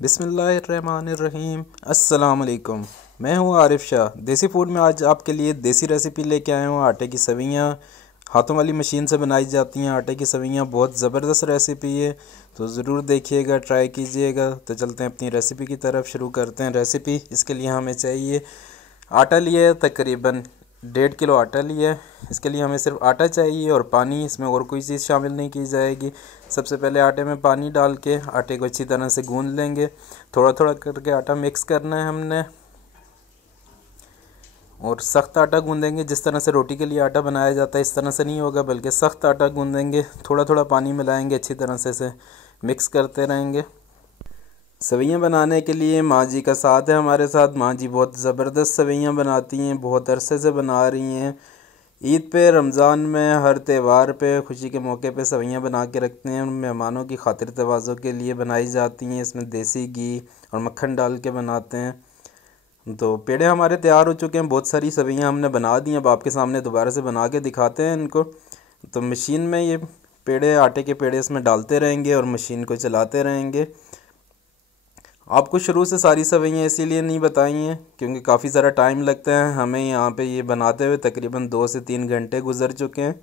बिस्मिल्लाहिर्रहमानिर्रहीम। अस्सलाम वालेकुम। मैं हूं आरिफ शाह। देसी फूड में आज आपके लिए देसी रेसिपी लेके आया हूं। आटे की सवैयाँ हाथों वाली मशीन से बनाई जाती हैं। आटे की सवैयाँ बहुत ज़बरदस्त रेसिपी है, तो ज़रूर देखिएगा, ट्राई कीजिएगा। तो चलते हैं अपनी रेसिपी की तरफ, शुरू करते हैं रेसिपी। इसके लिए हमें चाहिए आटा लिया है, तकरीबन 1.5 किलो आटा लिया है। इसके लिए हमें सिर्फ आटा चाहिए और पानी, इसमें और कोई चीज़ शामिल नहीं की जाएगी। सबसे पहले आटे में पानी डाल के आटे को अच्छी तरह से गूंद लेंगे। थोड़ा थोड़ा करके आटा मिक्स करना है हमने, और सख्त आटा गूंदेंगे। जिस तरह से रोटी के लिए आटा बनाया जाता है इस तरह से नहीं होगा, बल्कि सख्त आटा गूंदेंगे। थोड़ा थोड़ा पानी मिलाएंगे, अच्छी तरह से इसे मिक्स करते रहेंगे। सवैयाँ बनाने के लिए माँ जी का साथ है हमारे साथ। माँ जी बहुत ज़बरदस्त सवैयाँ बनाती हैं, बहुत अरसे से बना रही हैं। ईद पे, रमज़ान में, हर त्यौहार पे, खुशी के मौके पे सवैयाँ बना के रखते हैं। मेहमानों की खातिर तवाज़ो के लिए बनाई जाती हैं। इसमें देसी घी और मक्खन डाल के बनाते हैं। तो पेड़े हमारे तैयार हो चुके हैं। बहुत सारी सवैयाँ हमने बना दी हैं। अब आपके सामने दोबारा से बना के दिखाते हैं इनको। तो मशीन में ये पेड़े, आटे के पेड़े इसमें डालते रहेंगे और मशीन को चलाते रहेंगे। आपको शुरू से सारी सवैयाँ इसीलिए नहीं बताई हैं क्योंकि काफ़ी सारा टाइम लगता है हमें यहाँ पे ये बनाते हुए। तकरीबन 2 से 3 घंटे गुजर चुके हैं।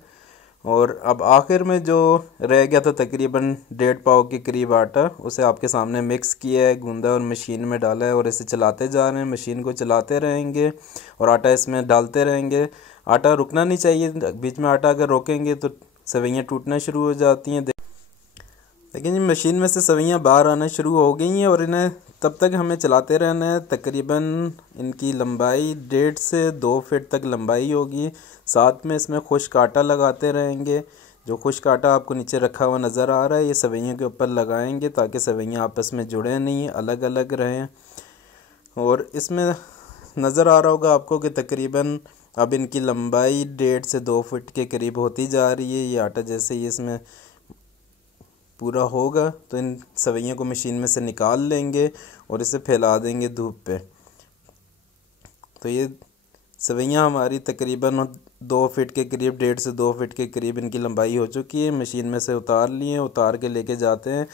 और अब आखिर में जो रह गया था तकरीबन 1.5 पाव के करीब आटा, उसे आपके सामने मिक्स किया है, गूंदा और मशीन में डाला है और इसे चलाते जा रहे हैं। मशीन को चलाते रहेंगे और आटा इसमें डालते रहेंगे। आटा रुकना नहीं चाहिए, बीच में आटा अगर रोकेंगे तो सवैयाँ टूटना शुरू हो जाती हैं। लेकिन मशीन में से सवैयाँ बाहर आना शुरू हो गई हैं और इन्हें तब तक हमें चलाते रहना है। तकरीबन इनकी लंबाई 1.5 से 2 फीट तक लंबाई होगी। साथ में इसमें खुश्क आटा लगाते रहेंगे। जो खुश्क आटा आपको नीचे रखा हुआ नज़र आ रहा है, ये सवैयों के ऊपर लगाएंगे ताकि सवैयाँ आपस में जुड़े नहीं, अलग अलग रहें। और इसमें नज़र आ रहा होगा आपको कि तकरीबन अब इनकी लंबाई 1.5 से 2 फीट के करीब होती जा रही है। ये आटा जैसे ही इसमें पूरा होगा तो इन सवैयों को मशीन में से निकाल लेंगे और इसे फैला देंगे धूप पे। तो ये सवैयाँ हमारी तकरीबन 2 फीट के करीब, 1.5 से 2 फीट के करीब इनकी लंबाई हो चुकी है। मशीन में से उतार लिए, उतार के लेके जाते हैं।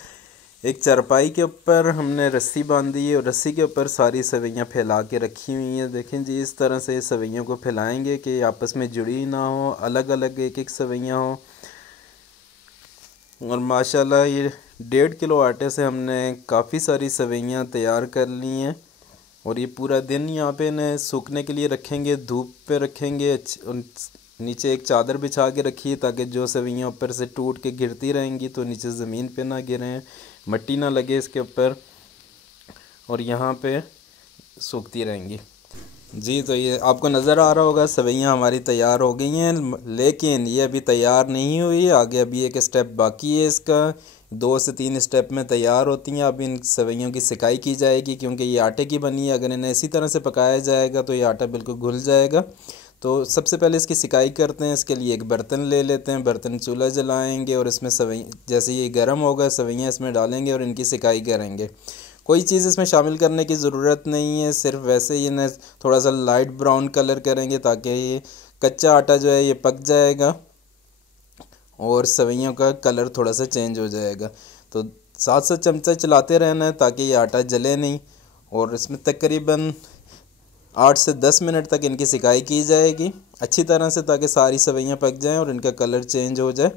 एक चारपाई के ऊपर हमने रस्सी बांधी है और रस्सी के ऊपर सारी सवैयाँ फैला के रखी हुई हैं। देखें जी, इस तरह से सवैयों को फैलाएंगे कि आपस में जुड़ी ना हो, अलग अलग एक एक सवैयाँ हो। और माशाल्लाह ये 1.5 किलो आटे से हमने काफ़ी सारी सवैयाँ तैयार कर ली हैं। और ये पूरा दिन यहाँ पे इन्हें सूखने के लिए रखेंगे, धूप पे रखेंगे। नीचे एक चादर बिछा के रखिए ताकि जो सवैयाँ ऊपर से टूट के गिरती रहेंगी तो नीचे ज़मीन पे ना गिरें, मिट्टी ना लगे इसके ऊपर, और यहाँ पे सूखती रहेंगी। जी, तो ये आपको नज़र आ रहा होगा सवैयाँ हमारी तैयार हो गई हैं। लेकिन ये अभी तैयार नहीं हुई, आगे अभी एक स्टेप बाकी है इसका। 2 से 3 स्टेप में तैयार होती हैं। अब इन सवैयों की सिकाई की जाएगी क्योंकि ये आटे की बनी है। अगर इन्हें इसी तरह से पकाया जाएगा तो ये आटा बिल्कुल घुल जाएगा। तो सबसे पहले इसकी सिकाई करते हैं। इसके लिए एक बर्तन ले लेते हैं। बर्तन चूल्हा जलाएंगे और इसमें जैसे ये गर्म होगा सवैयाँ इसमें डालेंगे और इनकी सिकाई करेंगे। कोई चीज़ इसमें शामिल करने की ज़रूरत नहीं है, सिर्फ वैसे ही इन्हें थोड़ा सा लाइट ब्राउन कलर करेंगे ताकि ये कच्चा आटा जो है ये पक जाएगा और सवैयों का कलर थोड़ा सा चेंज हो जाएगा। तो साथ साथ चमचा चलाते रहना है ताकि ये आटा जले नहीं। और इसमें तकरीबन 8 से 10 मिनट तक इनकी सिकाई की जाएगी अच्छी तरह से ताकि सारी सवैयाँ पक जाएँ और इनका कलर चेंज हो जाए।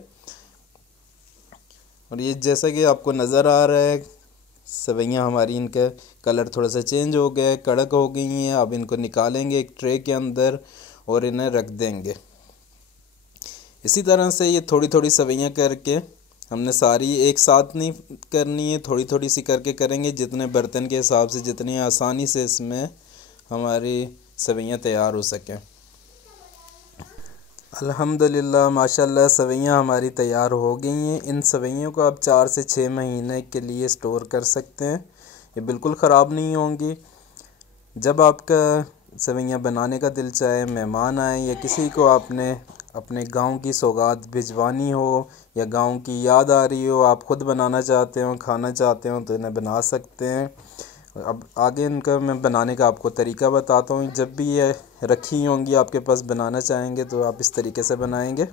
और ये जैसा कि आपको नज़र आ रहा है सवैयाँ हमारी, इनका कलर थोड़ा सा चेंज हो गया है, कड़क हो गई हैं। अब इनको निकालेंगे एक ट्रे के अंदर और इन्हें रख देंगे। इसी तरह से ये थोड़ी थोड़ी सवैयाँ करके हमने सारी एक साथ नहीं करनी है, थोड़ी थोड़ी सी करके करेंगे जितने बर्तन के हिसाब से, जितनी आसानी से इसमें हमारी सवैयाँ तैयार हो सकें। अल्हम्दुलिल्लाह माशाल्लाह सवैयाँ हमारी तैयार हो गई हैं। इन सवैयों को आप 4 से 6 महीने के लिए स्टोर कर सकते हैं, ये बिल्कुल ख़राब नहीं होंगी। जब आपका सवैयाँ बनाने का दिल चाहे, मेहमान आए या किसी को आपने अपने गांव की सौगात भिजवानी हो या गांव की याद आ रही हो, आप ख़ुद बनाना चाहते हो, खाना चाहते हो, तो इन्हें बना सकते हैं। अब आगे इनका मैं बनाने का आपको तरीका बताता हूँ। जब भी ये रखी होंगी आपके पास, बनाना चाहेंगे तो आप इस तरीके से बनाएंगे।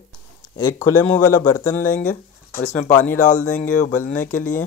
एक खुले मुंह वाला बर्तन लेंगे और इसमें पानी डाल देंगे उबलने के लिए।